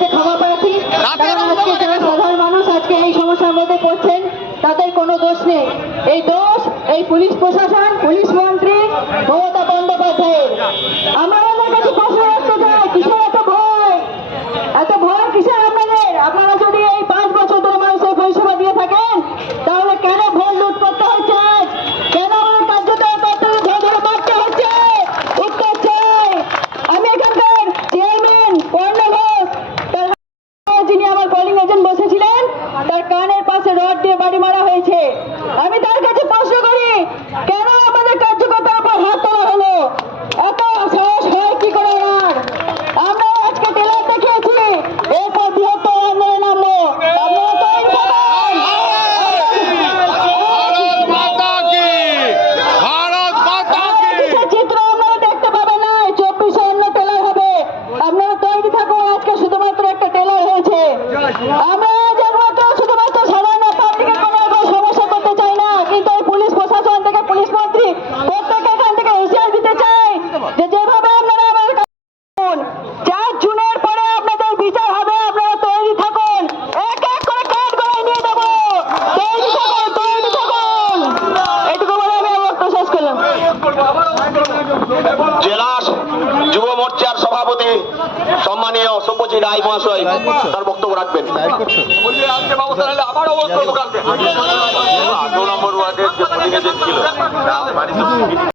কাছে ক্ষমা প্রার্থী, কারণ আজকে যারা সাধারণ মানুষ আজকে এই সমস্যার মধ্যে পড়ছেন তাদের কোনো দোষ নেই। এই দোষ এই পুলিশ প্রশাসন, পুলিশ মন্ত্রী মমতা বন্দ্যোপাধ্যায়ের। আমরা ওনাদের কাছে প্রশ্ন রাখতে চাই, কিসের এত ভয়? এত ভয় কিসের আপনাদের? আপনারা যদি এই 5 বছর ধরে মানুষের পরিষেবা দিয়ে থাকেন তাহলে কেন ভোট লুট করতে হচ্ছে? কেন আমাদের কার্যকর করতে ধরে ধরে মারতে হচ্ছে? উত্তর চাই। আমি এখানকার চেয়ারম্যান কর্নেল ঘোষ, তার যিনি আমার পোলিং এজেন্ট বসেছিলেন, তার কানের পাশে রড দিয়ে বাড়ি মারা হয়েছে। আমি তার কাছে প্রশ্ন করি, কেন আমাদের কার্যকর্তার উপর হাত তোলা হলো? এত সাহস হয় কি করে ওনার? আমরা আজকে টেলার দেখিয়েছি, এরপর বৃহত্তর আন্দোলনে নামবো। আপনারা তৈরি থাকুন। চিত্র আপনারা দেখতে পাবেন না, 24 অন্য টেলার হবে। আপনারা তৈরি থাকুন। আজকে শুধুমাত্র একটা টেলার হয়েছে। আমরা একমাত্র শুধুমাত্র সাধারণ পাবলিকের কোনো রকম সমস্যা করতে চাই না, কিন্তু এই পুলিশ প্রশাসন থেকে পুলিশ মন্ত্রী প্রত্যেকে এখান থেকে হুঁশিয়ার দিতে চাই যে যেভাবে আপনারা আমাদের 4 জুনের পরে আপনাদের বিচার হবে। আপনারা তৈরি থাকুন, এক এক করে কাঠ গড়ায় নিয়ে যাবো। তৈরি থাকুন, তৈরি থাকুন। এটুকু বলে আমি আমার বক্তব্য শেষ করলাম। জেলা যুব মোর্চার সভাপতি সম্মানীয় সব্যজিৎ রায় মহাশয় তার বক্তব্য রাখবেন। 2 নম্বর ওয়ার্ডের যে প্রতিনিধি ছিল